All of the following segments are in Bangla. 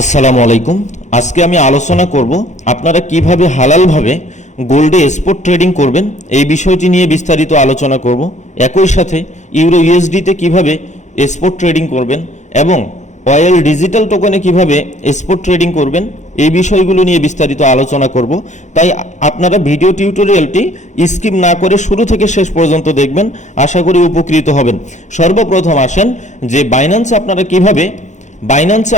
আসসালামু আলাইকুম। আজকে আমি আলোচনা করব আপনারা কিভাবে হালালভাবে গোল্ডে স্পট ট্রেডিং করবেন এই বিষয়টি নিয়ে বিস্তারিত আলোচনা করব। একই সাথে ইউরো ইউএসডিতে কিভাবে স্পট ট্রেডিং করবেন এবং অয়েল ডিজিটাল টোকেনে কিভাবে স্পট ট্রেডিং করবেন এই বিষয়গুলো নিয়ে বিস্তারিত আলোচনা করব। তাই আপনারা ভিডিও টিউটোরিয়ালটি স্কিপ না করে শুরু থেকে শেষ পর্যন্ত দেখবেন, আশা করি উপকৃত হবেন। সর্বপ্রথম আসেন যে বাইন্যান্সে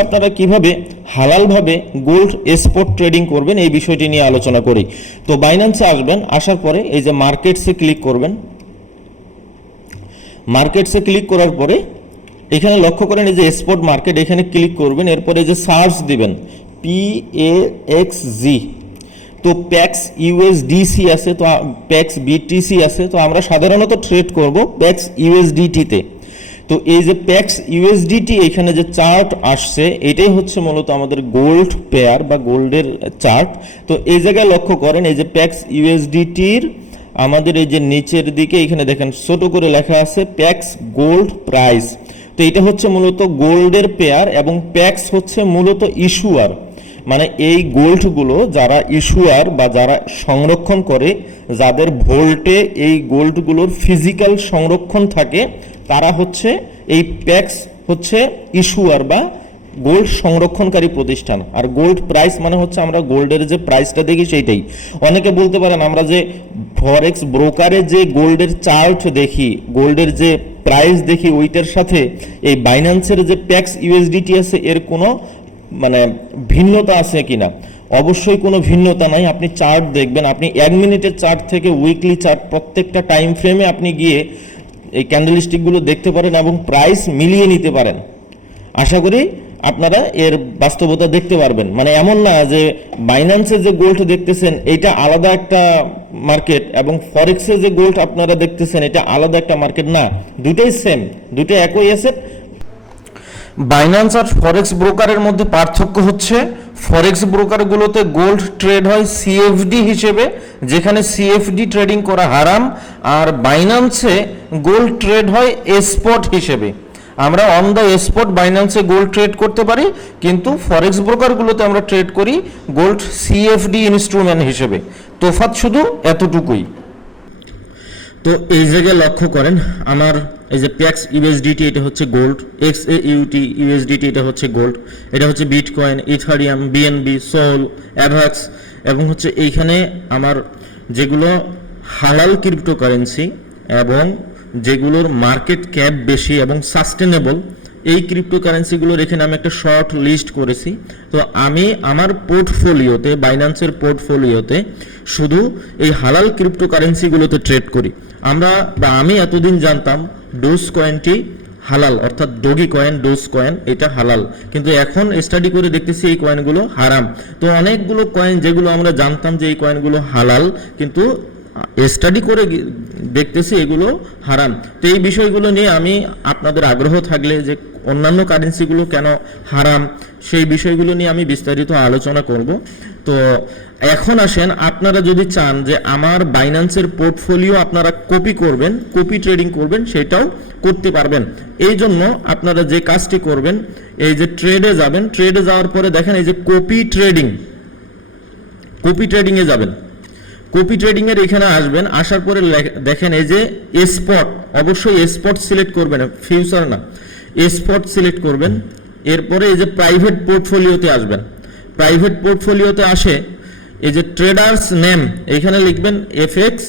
আপনারা কিভাবে হালালভাবে গোল্ড স্পট ট্রেডিং করবেন এই বিষয়টি নিয়ে আলোচনা করি। তো বাইন্যান্সে আসবেন, আসার পরে এই যে মার্কেটসে ক্লিক করবেন। মার্কেটসে ক্লিক করার পরে এখানে লক্ষ্য করেন এই যে স্পট মার্কেট, এখানে ক্লিক করবেন। এরপরে যে সার্চ দিবেন PAXG, তো প্যাক্স ইউএসডিসি আছে, তো প্যাক্স বিটিসি আছে, তো আমরা সাধারণত ট্রেড করব প্যাক্স ইউএসডিটিতে। তো এই যে প্যাক্স ইউএসডিটি এখানে যে চার্ট আসছে এটাই হচ্ছে মূলত আমাদের গোল্ড পেয়ার বা গোল্ডের চার্ট। তো এই জায়গায় লক্ষ্য করেন এই যে প্যাক্স ইউএসডিটির আমাদের এই যে নিচের দিকে এখানে দেখেন ছোট করে লেখা আছে প্যাক্স গোল্ড প্রাইস। তো এটা হচ্ছে মূলত গোল্ডের পেয়ার এবং প্যাক্স হচ্ছে মূলত ইস্যুয়ার, মানে এই গোল্ডগুলো যারা ইস্যুয়ার বা যারা সংরক্ষণ করে, যাদের ভোল্টে এই গোল্ডগুলোর ফিজিক্যাল সংরক্ষণ থাকে, তারা হচ্ছে এই প্যাক্স হচ্ছে ইস্যুয়ার বা গোল্ড সংরক্ষণকারী প্রতিষ্ঠান। আর গোল্ড প্রাইস মানে হচ্ছে আমরা গোল্ডের যে প্রাইসটা দেখি সেইটাই। অনেকে বলতে পারেন আমরা যে ফরেক্স ব্রোকারে যে গোল্ডের চার্ট দেখি, গোল্ডের যে প্রাইস দেখি, ওইটার সাথে এই বাইন্যান্সের যে প্যাক্স ইউএসডিটি আছে এর কোনো মানে ভিন্নতা আছে কিনা? অবশ্যই কোনো ভিন্নতা নাই। আপনি চার্ট দেখবেন, আপনি 1 মিনিটের চার্ট থেকে উইকলি চার্ট প্রত্যেকটা টাইম ফ্রেমে আপনি গিয়ে এই ক্যান্ডেলস্টিকগুলো দেখতে পারেন এবং প্রাইস মিলিয়ে নিতে পারেন। আশা করি আপনারা এর বাস্তবতা দেখতে পারবেন। মানে এমন না যে বাইন্যান্সে যে গোল্ড দেখতেছেন এটা আলাদা একটা মার্কেট এবং ফরেক্সে যে গোল্ড আপনারা দেখতেছেন এটা আলাদা একটা মার্কেট, না, দুটোই সেম, দুটো একই অ্যাসেট। বাইন্যান্স আর ফরেক্স ব্রোকারের মধ্যে পার্থক্য হচ্ছে ফরেক্স ব্রোকারগুলোতে গোল্ড ট্রেড হয় সিএফডি হিসেবে, যেখানে সিএফডি ট্রেডিং করা হারাম, আর বাইন্যান্সে গোল্ড ট্রেড হয় স্পট হিসেবে। আমরা অন দ্য স্পট বাইন্যান্সে গোল্ড ট্রেড করতে পারি, কিন্তু ফরেক্স ব্রোকারগুলোতে আমরা ট্রেড করি গোল্ড সিএফডি ইনস্ট্রুমেন্ট হিসেবে। তফাৎ শুধু এতটুকুই। তো এই জায়গায় লক্ষ্য করেন আমার এই যে প্যাক্স ইউএসডিটি এটা হচ্ছে গোল্ড, XAUT ইউএসডিটি এটা হচ্ছে গোল্ড, এটা হচ্ছে বিটকয়েন, ইথারিয়াম, বিএনবি, সোল, অ্যাভাক্স এবং হচ্ছে এইখানে আমার যেগুলো হালাল ক্রিপ্টোকারেন্সি এবং যেগুলোর মার্কেট ক্যাপ বেশি এবং সাস্টেনেবল এই ক্রিপ্টোকারেন্সিগুলোর এখানে আমি একটা শর্ট লিস্ট করেছি। তো আমি আমার পোর্টফোলিওতে, বাইন্যান্সের পোর্টফোলিওতে শুধু এই হালাল ক্রিপ্টোকারেন্সিগুলোতে ট্রেড করি। আমি এতদিন জানতাম ডোজ কয়েনটি হালাল, অর্থাৎ ডোগি কয়েন, ডোজ কয়েন এটা হালাল, কিন্তু এখন স্টাডি করে দেখতেছি এই কয়েনগুলো হারাম। তো অনেকগুলো কয়েন যেগুলো আমরা জানতাম যে এই কয়েনগুলো হালাল, কিন্তু স্টাডি করে দেখতেছি এগুলো হারাম। তো এই বিষয়গুলো নিয়ে আমি আপনাদের আগ্রহ থাকলে যে অন্যান্য কারেন্সিগুলো কেন হারাম সেই বিষয়গুলো নিয়ে আমি বিস্তারিত আলোচনা করব। তো এখন আসেন, আপনারা যদি চান যে আমার বাইন্যান্সের পোর্টফোলিও আপনারা কপি করবেন, কপি ট্রেডিং করবেন, সেটাও করতে পারবেন। এই জন্য আপনারা যে কাজটি করবেন, এই যে ট্রেডে যাবেন, ট্রেডে যাওয়ার পরে দেখেন এই যে কপি ট্রেডিংয়ে যাবেন। কপি ট্রেডিং এর এখানে আসবেন, আসার পরে দেখেন এই যে স্পট, অবশ্যই স্পট সিলেক্ট করবেন, ফিউচার না, স্পট সিলেক্ট করবেন। এরপরে এই যে প্রাইভেট পোর্টফোলিওতে আসবেন। প্রাইভেট পোর্টফোলিওতে আসে এই যে ট্রেডার্স নেম এখানে লিখবেন এফএক্স,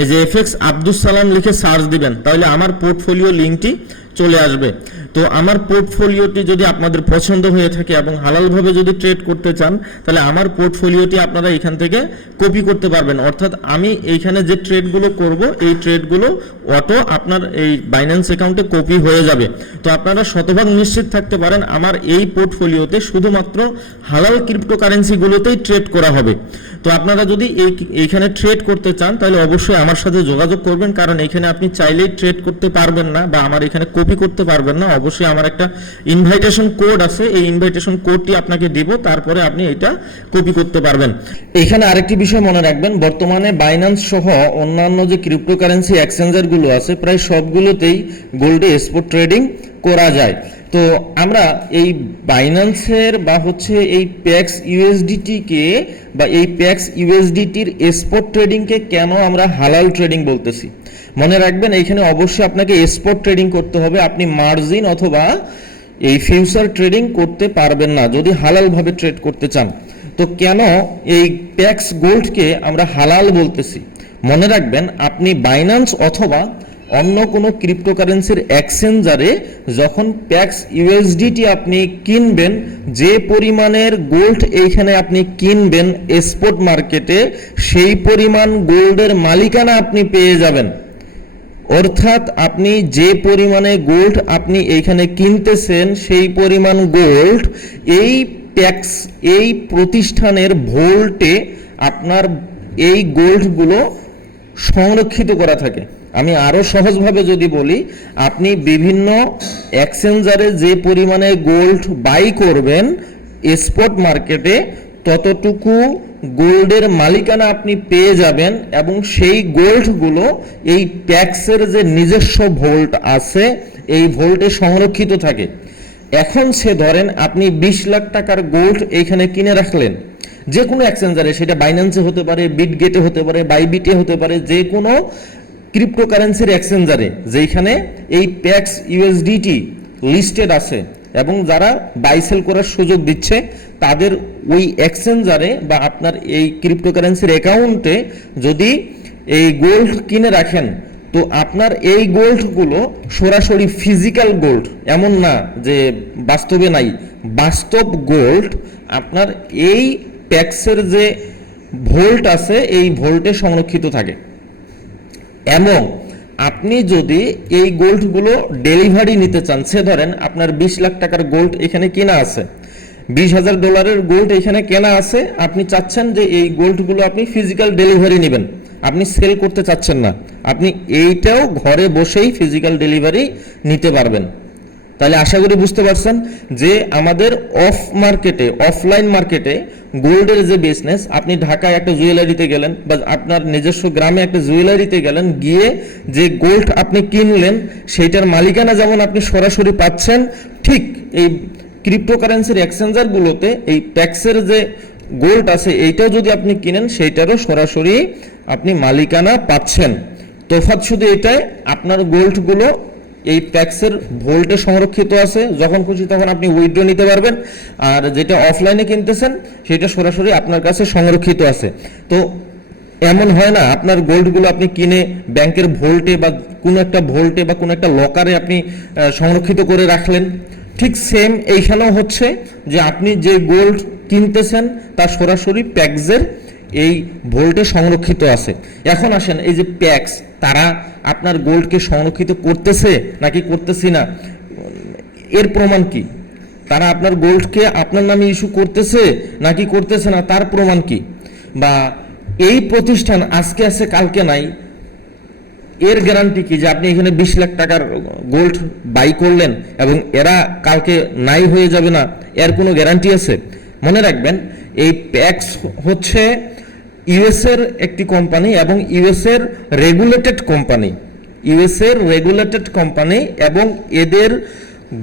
এই যে এফএক্স আব্দুল সালাম লিখে সার্চ দিবেন, তাহলে আমার পোর্টফোলিও লিঙ্কটি চলে আসবে। তো আমার পোর্টফোলিওটি যদি আপনাদের পছন্দ হয়ে থাকে এবং হালালভাবে যদি ট্রেড করতে চান, তাহলে আমার পোর্টফোলিওটি আপনারা এখান থেকে কপি করতে পারবেন। অর্থাৎ আমি এইখানে যে ট্রেডগুলো করব এই ট্রেডগুলো অটো আপনার এই বাইন্যান্স অ্যাকাউন্টে কপি হয়ে যাবে। তো আপনারা শতভাগ নিশ্চিত থাকতে পারেন আমার এই পোর্টফোলিওতে শুধুমাত্র হালাল ক্রিপ্টোকারেন্সিগুলোতেই ট্রেড করা হবে। তো আপনারা যদি এইখানে ট্রেড করতে চান তাহলে অবশ্যই আমার সাথে যোগাযোগ করবেন, কারণ এখানে আপনি চাইলেই ট্রেড করতে পারবেন না বা আমার এখানে কপি করতে পারবেন না। অবশ্যই আমার একটা ইনভাইটেশন কোড আছে, এই ইনভাইটেশন কোডটি আপনাকে দিব, তারপরে আপনি এটা কপি করতে পারবেন। এখানে আরেকটি বিষয় মনে রাখবেন, বর্তমানে বাইন্যান্স সহ অন্যান্য যে ক্রিপ্টোকারেন্সি এক্সচেঞ্জারগুলো আছে প্রায় সবগুলোতেই গোল্ডে স্পট ট্রেডিং করা যায়। তো আমরা এই বাইন্যান্সের বা হচ্ছে এই প্যাক্স ইউএসডিটিকে বা এই প্যাক্স ইউএসডিটির স্পট ট্রেডিংকে কেন আমরা হালাল ট্রেডিং বলতেছি, মনে রাখবেন এইখানে অবশ্যই আপনাকে স্পট ট্রেডিং করতে হবে, আপনি মার্জিন অথবা এই ফিউচার ট্রেডিং করতে পারবেন না যদি হালালভাবে ট্রেড করতে চান। তো কেন এই প্যাক্স গোল্ডকে আমরা হালাল বলতেছি, মনে রাখবেন আপনি বাইন্যান্স অথবা অন্য কোনো ক্রিপ্টোকারেন্সির এক্সচেঞ্জারে যখন প্যাক্স ইউএসডিটি আপনি কিনবেন, যে পরিমাণের গোল্ড এইখানে আপনি কিনবেন স্পট মার্কেটে, সেই পরিমাণ গোল্ডের মালিকানা আপনি পেয়ে যাবেন। অর্থাৎ আপনি যে পরিমাণে গোল্ড আপনি এইখানে কিনতেছেন সেই পরিমাণ গোল্ড এই প্যাক্স এই প্রতিষ্ঠানের ভোল্টে আপনার এই গোল্ডগুলো সংরক্ষিত করা থাকে। আমি আরও সহজভাবে যদি বলি, আপনি বিভিন্ন এক্সচেঞ্জারে যে পরিমাণে গোল্ড বাই করবেন স্পট মার্কেটে, ততটুকু গোল্ডের মালিকানা আপনি পেয়ে যাবেন এবং সেই গোল্ডগুলো এই প্যাক্সের যে নিজস্ব ভোল্ট আছে এই ভোল্টে সংরক্ষিত থাকে। এখন সে ধরেন আপনি 20 লাখ টাকার গোল্ড এইখানে কিনে রাখলেন যে কোনো এক্সচেঞ্জারে, সেটা বাইন্যান্সে হতে পারে, বিটগেটে হতে পারে, বাইবিটে হতে পারে, যে কোনো ক্রিপ্টোকারেন্সির এক্সচেঞ্জারে যেখানে এই প্যাক্স ইউএসডিটি লিস্টেড আছে এবং যারা বাই সেল করার সুযোগ দিচ্ছে, তাদের ওই এক্সচেঞ্জারে বা আপনার এই ক্রিপ্টোকারেন্সির অ্যাকাউন্টে যদি এই গোল্ড কিনে রাখেন, তো আপনার এই গোল্ডগুলো সরাসরি ফিজিক্যাল গোল্ড, এমন না যে বাস্তবে নাই, বাস্তব গোল্ড আপনার এই প্যাক্সের যে ভোল্ট আছে এই ভোল্টে সংরক্ষিত থাকে। এবং আপনি যদি এই গোল্ডগুলো ডেলিভারি নিতে চান, সে ধরেন আপনার 20 লাখ টাকার গোল্ড এখানে কেনা আছে, $20,000 গোল্ড এখানে কেনা আছে, আপনি চাচ্ছেন যে এই গোল্ডগুলো আপনি ফিজিক্যাল ডেলিভারি নেবেন, আপনি সেল করতে চাচ্ছেন না, আপনি এইটাও ঘরে বসেই ফিজিক্যাল ডেলিভারি নিতে পারবেন। তাহলে আশা করি বুঝতে পারছেন যে আমাদের অফ মার্কেটে, অফলাইন মার্কেটে গোল্ডের যে বিজনেস, আপনি ঢাকায় একটা জুয়েলারিতে গেলেন বা আপনার নিজস্ব গ্রামে একটা জুয়েলারিতে গেলেন, গিয়ে যে গোল্ড আপনি কিনলেন সেইটার মালিকানা যেমন আপনি সরাসরি পাচ্ছেন, ঠিক এই ক্রিপ্টোকারেন্সির এক্সচেঞ্জারগুলোতে এই প্যাক্সের যে গোল্ড আছে এইটাও যদি আপনি কিনেন সেইটারও সরাসরি আপনি মালিকানা পাচ্ছেন। তফাৎ শুধু এটাই, আপনার গোল্ডগুলো এই প্যাক্সের ভোল্টে সংরক্ষিত আছে, যখন খুশি তখন আপনি উইথড্র নিতে পারবেন, আর যেটা অফলাইনে কিনতেছেন সেটা সরাসরি আপনার কাছে সংরক্ষিত আছে। তো এমন হয় না আপনার গোল্ডগুলো আপনি কিনে ব্যাংকের ভোল্টে বা কোনো একটা ভোল্টে বা কোনো একটা লকারে আপনি সংরক্ষিত করে রাখলেন, ঠিক সেম এইখানেও হচ্ছে যে আপনি যে গোল্ড কিনতেছেন তা সরাসরি প্যাক্সের এই ভোল্টে সংরক্ষিত আছে। এখন আসেন, এই যে প্যাক্স তারা আপনার গোল্ডকে সংরক্ষিত করতেছে নাকি করতেছি না, এর প্রমাণ কি? তারা আপনার গোল্ডকে আপনার নামে ইস্যু করতেছে নাকি করতেছে না, তার প্রমাণ কি? বা এই প্রতিষ্ঠান আজকে আছে কালকে নাই, এর গ্যারান্টি কি যে আপনি এখানে 20 লাখ টাকার গোল্ড বাই করলেন এবং এরা কালকে নাই হয়ে যাবে না, এর কোনো গ্যারান্টি আছে? মনে রাখবেন এই প্যাক্স হচ্ছে ইউএস এর একটি কোম্পানি এবং ইউএস এর রেগুলেটেড কোম্পানি, ইউএস এর রেগুলেটেড কোম্পানি, এবং এদের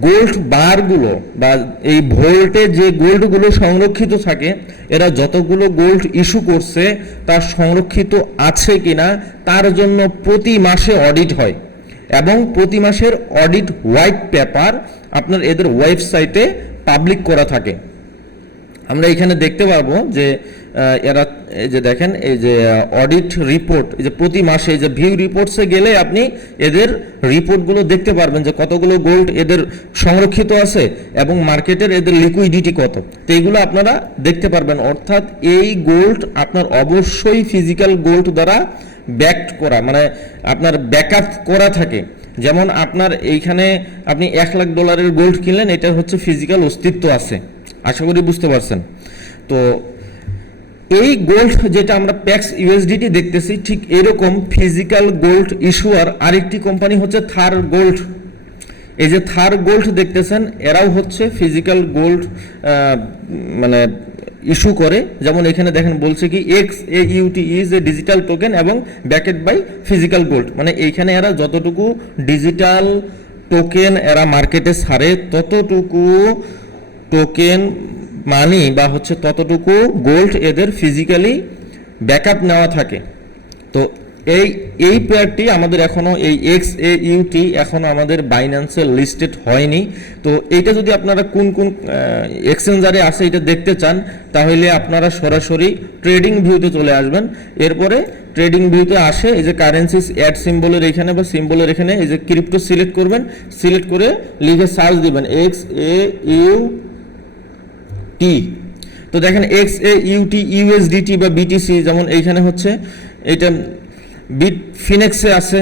গোল্ড বারগুলো বা এই ভোল্টে যে গোল্ডগুলো সংরক্ষিত থাকে, এরা যতগুলো গোল্ড ইস্যু করছে তা সংরক্ষিত আছে কিনা তার জন্য প্রতি মাসে অডিট হয় এবং প্রতি মাসের অডিট হোয়াইট পেপার আপনার এদের ওয়েবসাইটে পাবলিক করা থাকে। আমরা এখানে দেখতে পারবো যে এরা এই যে দেখেন এই যে অডিট রিপোর্ট, এই যে প্রতি মাসে এই যে ভিউ রিপোর্টসে গেলে আপনি এদের রিপোর্টগুলো দেখতে পারবেন যে কতগুলো গোল্ড এদের সংরক্ষিত আছে এবং মার্কেটের এদের লিকুইডিটি কত, তো এইগুলো আপনারা দেখতে পারবেন। অর্থাৎ এই গোল্ড আপনার অবশ্যই ফিজিক্যাল গোল্ড দ্বারা ব্যাকড করা, মানে আপনার ব্যাকআপ করা থাকে। যেমন আপনার এইখানে আপনি $1,00,000 গোল্ড কিনলেন, এটা হচ্ছে ফিজিক্যাল অস্তিত্ব আছে, আশা করি বুঝতে পারছেন। তো এই গোল্ড যেটা আমরা প্যাক্স ইউএসডিটি দেখতেছি, ঠিক এরকম ফিজিক্যাল গোল্ড ইস্যুয়ার আরেকটি কোম্পানি হচ্ছে থার গোল্ড। এই যে থার গোল্ড দেখতেছেন, এরাও হচ্ছে ফিজিক্যাল গোল্ড মানে ইস্যু করে। যেমন এখানে দেখেন বলছে কি XAUT is a digital token এবং ব্যাকেড বাই ফিজিক্যাল গোল্ড, মানে এইখানে এরা যতটুকু ডিজিটাল টোকেন এরা মার্কেটে ছাড়ে ততটুকু টোকেন মানি বা হচ্ছে ততটুকু গোল্ড এদের ফিজিক্যালি ব্যাকআপ নেওয়া থাকে। তো এই পেয়ারটি আমাদের এখনো এই XAUT এখনো আমাদের বাইন্যান্সে লিস্টেড হয়নি। তো এইটা যদি আপনারা কোন কোন এক্সচেঞ্জারে আছে এটা দেখতে চান তাহলে আপনারা সরাসরি ট্রেডিং ভিউতে চলে আসবেন। এরপরে ট্রেডিং ভিউতে আসে এই যে কারেন্সিস অ্যাড সিম্বলের এখানে বা সিম্বলের এখানে এই যে ক্রিপ্টো সিলেক্ট করবেন, সিলেক্ট করে লিখে সার্চ দিবেন XAUT। তো দেখেন XAUT USDT বা BTC, যেমন এইখানে হচ্ছে এটা বিট ফিনেক্সে আছে,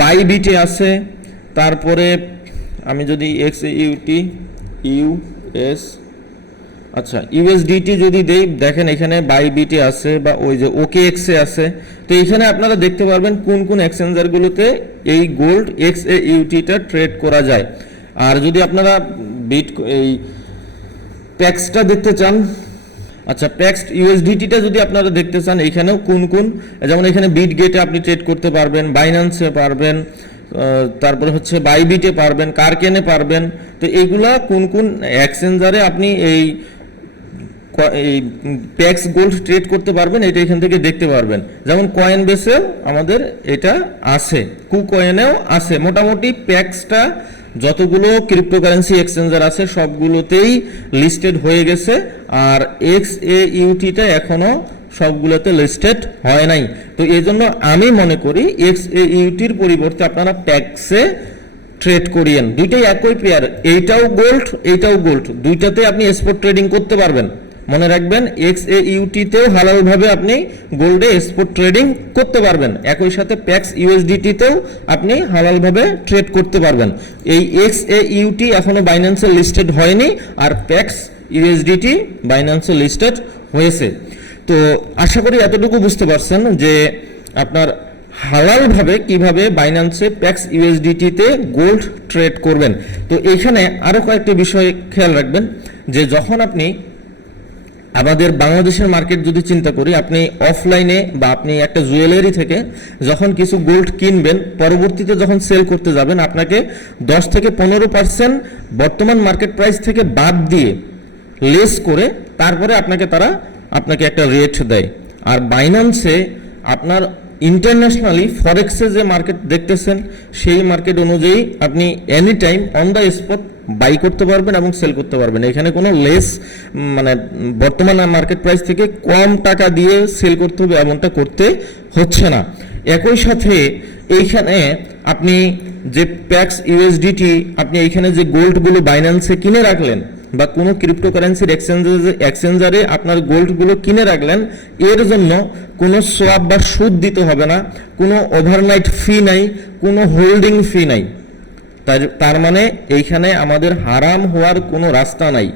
বাইবিটে আছে, তারপরে আমি যদি XAUT USDT যদি দেই দেখেন এখানে বাইবিটে আছে বা ওই যে OKX-এ আছে। তো এখানে আপনারা দেখতে পারবেন কোন কোন এক্সচেঞ্জারগুলোতে এই গোল্ড XAUT-টা ট্রেড করা যায়। আর যদি আপনারা এই প্যাক্সটা দেখতে চান, আচ্ছা প্যাক্স USDT-টা যদি আপনারা দেখতে চান এইখানেও কোন কোন, যেমন এখানে বিটগেটে আপনি ট্রেড করতে পারবেন, বাইন্যান্সে পারবেন, তারপরে হচ্ছে বাইবিটে পারবেন, কারকেনে পারবেন। তো এইগুলা কোন কোন এক্সচেঞ্জারে আপনি এই প্যাক্স গোল্ড ট্রেড করতে পারবেন এটা এখান থেকে দেখতে পারবেন। যেমন কয়েন বেসে আমাদের এটা আছে, কুকয়েনেও আছে। মোটামুটি প্যাক্সটা যতগুলো ক্রিপ্টোকারেন্সি এক্সচেঞ্জার আছে সবগুলোতেই লিস্টেড হয়ে গেছে, আর XAUT-টা এখনো সবগুলোতে লিস্টেড হয় নাই। তো এই জন্য আমি মনে করি XAUT-র পরিবর্তে আপনারা প্যাক্সে ট্রেড করিয়েন। দুইটাই একই পেয়ার, এইটাও গোল্ড, দুইটাতে আপনি স্পট ট্রেডিং করতে পারবেন। মনে রাখবেন XAUT-তেও হালালভাবে আপনি গোল্ডে স্পট ট্রেডিং করতে পারবেন, একই সাথে প্যাক্স USDT-তেও আপনি হালালভাবে ট্রেড করতে পারবেন। এই XAUT এখনো বাইন্যান্সে লিস্টেড হয়নি, আর প্যাক্স USDT বাইন্যান্সে লিস্টেড হয়েছে। তো আশা করি এতটুকু বুঝতে পারছেন যে আপনার হালালভাবে কিভাবে বাইন্যান্সে প্যাক্স USDT-তে গোল্ড ট্রেড করবেন। তো এইখানে আরও কয়েকটি বিষয় খেয়াল রাখবেন যে যখন আপনি আমাদের বাংলাদেশের মার্কেট যদি চিন্তা করি, আপনি অফলাইনে বা আপনি একটা জুয়েলারি থেকে যখন কিছু গোল্ড কিনবেন, পরবর্তীতে যখন সেল করতে যাবেন আপনাকে 10 থেকে 15% বর্তমান মার্কেট প্রাইস থেকে বাদ দিয়ে লেস করে তারপরে আপনাকে একটা রেট দেয়। আর বাইন্যান্সে আপনার ইন্টারন্যাশনালি ফরেক্সে যে মার্কেট দেখতেছেন সেই মার্কেট অনুযায়ী আপনি any time on the spot buy করতে পারবেন এবং সেল করতে পারবেন। এখানে কোনো লেস মানে বর্তমান মার্কেট প্রাইস থেকে কম টাকা দিয়ে সেল করতে হবে এমনটা করতে হচ্ছে না। একই সাথে এইখানে আপনি যে প্যাক্স USDT আপনি এইখানে যে গোল্ডগুলো বাইন্যান্সে কিনে রাখলেন বা কোনো ক্রিপ্টোকারেন্সির এক্সচেঞ্জারে আপনার গোল্ডগুলো কিনে রাখলেন, এর জন্য কোনো সোয়াপ বা সুদ দিতে হবে না, কোনো ওভারনাইট ফি নাই, কোনো হোল্ডিং ফি নাই। তার মানে এইখানে আমাদের হারাম হওয়ার কোনো রাস্তা নাই।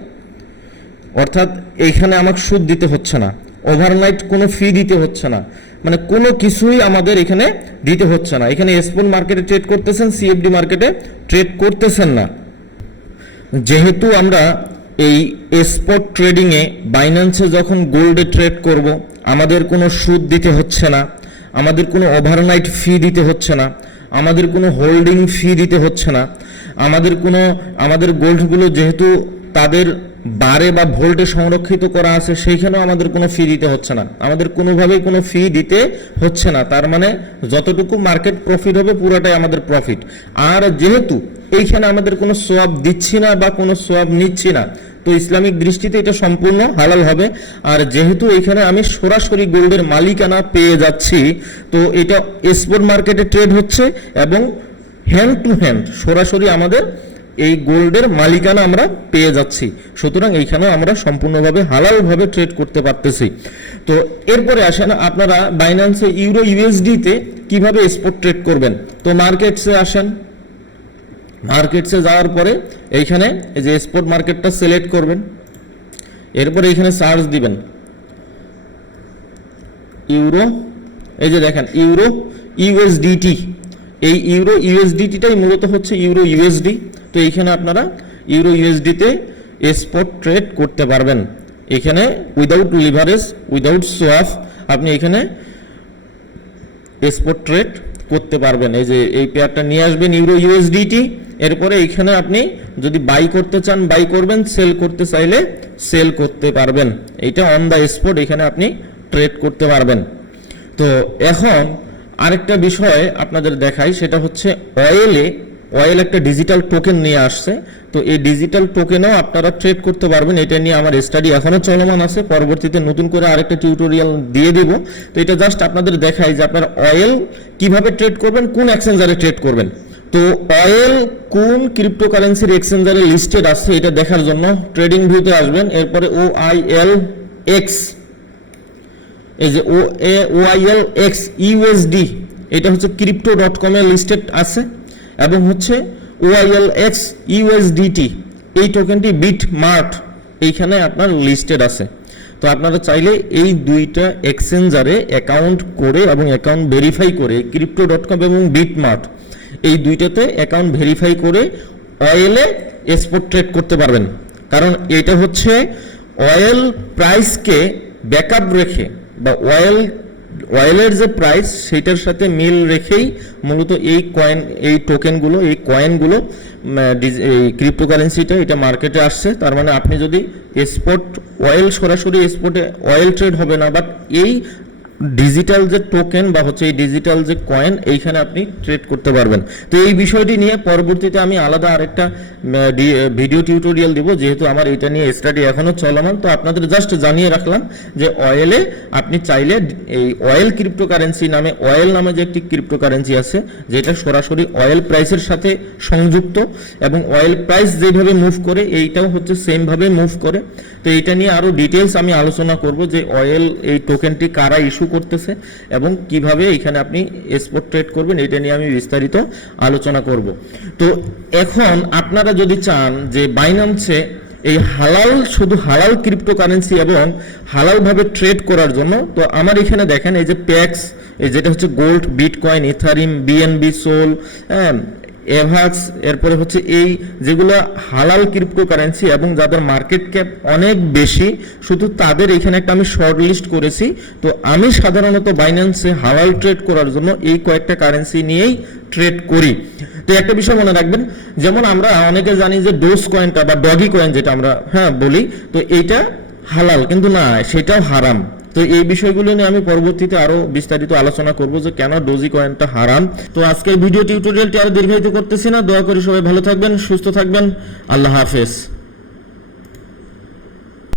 অর্থাৎ এইখানে আমাকে সুদ দিতে হচ্ছে না, ওভারনাইট কোনো ফি দিতে হচ্ছে না, মানে কোনো কিছুই আমাদের এখানে দিতে হচ্ছে না। এখানে স্পট মার্কেটে ট্রেড করতেছেন, CFD মার্কেটে ট্রেড করতেছেন না। যেহেতু আমরা এই স্পট ট্রেডিংয়ে বাইন্যান্সে যখন গোল্ডে ট্রেড করব, আমাদের কোনো সুদ দিতে হচ্ছে না, আমাদের কোনো ওভারনাইট ফি দিতে হচ্ছে না, আমাদের কোনো হোল্ডিং ফি দিতে হচ্ছে না, আমাদের গোল্ডগুলো যেহেতু তাদের বারে বা ভোল্টে সংরক্ষিত করা আছে সেইখানেও আমাদের কোনো ফি দিতে হচ্ছে না, আমাদের কোনোভাবেই কোনো ফি দিতে হচ্ছে না। তার মানে যতটুকু মার্কেট প্রফিট হবে পুরোটাই আমাদের প্রফিট। আর যেহেতু এইখানে আমাদের কোনো সোয়াব দিচ্ছি না বা কোনো সোয়াব নিচ্ছি না, তো ইসলামিক দৃষ্টিতে এটা সম্পূর্ণ হালাল হবে। আর যেহেতু এখানে আমি সরাসরি গোল্ডের মালিকানা পেয়ে যাচ্ছি, তো এটা স্পট মার্কেটে ট্রেড হচ্ছে এবং হ্যান্ড টু হ্যান্ড সরাসরি আমাদের এই গোল্ডের মালিকানা আমরা পেয়ে যাচ্ছি। সুতরাং এইখানেও আমরা সম্পূর্ণভাবে হালালভাবে ট্রেড করতে পারতেছি। তো এরপরে আসেন আপনারা বাইন্যান্সে ইউরো USD-তে কিভাবে স্পট ট্রেড করবেন। তো মার্কেটসে আসেন, মার্কেটসে যাওয়ার পরে এইখানে এই যে স্পট মার্কেটটা সিলেক্ট করবেন, এরপরে এইখানে সার্চ দিবেন ইউরো, এই যে দেখেন ইউরো USDT। এই ইউরো USDT-টাই মূলত হচ্ছে ইউরো USD। তো এইখানে আপনারা ইউরো USD-তে স্পট ট্রেড করতে পারবেন। এখানে উইদাউট লিভারেজ, উইদাউট সোয়াপ আপনি এখানে স্পট ট্রেড করতে পারবেন। এই যে এই পেয়ারটা নিয়ে আসবেন ইউরো USDT, এরপরে এইখানে আপনি যদি বাই করতে চান বাই করবেন, সেল করতে চাইলে সেল করতে পারবেন। এইটা অন দ্য স্পট এখানে আপনি ট্রেড করতে পারবেন। তো এখন আরেকটা বিষয় আপনাদের দেখাই, সেটা হচ্ছে অয়েল একটা ডিজিটাল টোকেন নিয়ে আসছে। তো এই ডিজিটাল টোকেনও আপনারা ট্রেড করতে পারবেন। এটা নিয়ে আমার স্টাডি এখনো চলমান আছে, পরবর্তীতে নতুন করে আরেকটা টিউটোরিয়াল দিয়ে দিব। তো এটা জাস্ট আপনাদের দেখাই যে আপনারা অয়েল কিভাবে ট্রেড করবেন, কোন এক্সচেঞ্জারে ট্রেড করবেন। তো অয়েল কোন ক্রিপ্টোকারেন্সির এক্সচেঞ্জারে লিস্টেড আছে এটা দেখার জন্য ট্রেডিং ভিউতে আসবেন। এরপরে OILX, এই যে OILX USD, এটা হচ্ছে crypto.com এ লিস্টেড আছে, এবং হচ্ছে OILX USDT এই টোকেনটি বিটমার্ট এইখানে আপনার লিস্টেড আছে। তো আপনারা চাইলে এই দুইটা এক্সচেঞ্জারে অ্যাকাউন্ট করে এবং অ্যাকাউন্ট ভেরিফাই করে, crypto.com এবং বিটমার্ট এই দুইটাতে অ্যাকাউন্ট ভেরিফাই করে অয়েলে স্পট ট্রেড করতে পারবেন। কারণ এটা হচ্ছে অয়েল প্রাইসকে ব্যাকআপ রেখে বা অয়েলের যে প্রাইস সেটার সাথে মিল রেখেই মূলত এই টোকেনগুলো, এই কয়েনগুলো, এই ক্রিপ্টোকারেন্সিটা এটা মার্কেটে আসছে। তার মানে আপনি যদি স্পট অয়েল, সরাসরি স্পটে অয়েল ট্রেড হবে না, বাট এই ডিজিটাল যে টোকেন বা হচ্ছে এই ডিজিটাল যে কয়েন এইখানে আপনি ট্রেড করতে পারবেন। তো এই বিষয়টি নিয়ে পরবর্তীতে আমি আলাদা আরেকটা ভিডিও টিউটোরিয়াল দিব, যেহেতু আমার এটা নিয়ে স্টাডি এখনো চলমান। তো আপনাদের জাস্ট জানিয়ে রাখলাম যে অয়েলে আপনি চাইলে এই অয়েল ক্রিপ্টোকারেন্সি নামে, অয়েল নামে যে একটি ক্রিপ্টোকারেন্সি আছে যেটা সরাসরি অয়েল প্রাইসের সাথে সংযুক্ত, এবং অয়েল প্রাইস যেভাবে মুভ করে এইটাও হচ্ছে সেম ভাবে মুভ করে। তো এইটা নিয়ে আরো ডিটেলস আমি আলোচনা করব যে অয়েল এই টোকেনটি কারা ইস্যু করতেছে এবং কিভাবে এখানে আপনি স্পট ট্রেড করবেন, এটা নিয়ে আমি বিস্তারিত আলোচনা করব। তো এখন আপনারা যদি চান যে বাইন্যান্সে এই শুধু হালাল ক্রিপ্টোকারেন্সি এবং হালাল ভাবে ট্রেড করার জন্য, তো আমার এখানে দেখেন এই যে প্যাক্স, যেটা হচ্ছে গোল্ড, বিটকয়েন, ইথারিম, BNB, সোল, এভাক্স, এরপরে হচ্ছে এই যেগুলো হালাল ক্রিপ্টোকারেন্সি এবং যাদের মার্কেট ক্যাপ অনেক বেশি, শুধু তাদের এখানে একটা আমি শর্ট লিস্ট করেছি। তো আমি সাধারণত বাইন্যান্সে হালাল ট্রেড করার জন্য এই কয়েকটা কারেন্সি নিয়েই ট্রেড করি। তো একটা বিষয় মনে রাখবেন, যেমন আমরা অনেকে জানি যে ডোজ কয়েনটা বা ডগি কয়েন যেটা আমরা বলি, তো এইটা হালাল, কিন্তু না, সেটাও হারাম। তো এই বিষয়গুলো নিয়ে আমি পরবর্তীতে আরো বিস্তারিত আলোচনা করব যে কেন ডোজি কয়েনটা হারাম। তো আজকের ভিডিও টিউটোরিয়ালটি আরো দীর্ঘায়িত করতেছি না। দোয়া করি সবাই ভালো থাকবেন, সুস্থ থাকবেন। আল্লাহ হাফেজ।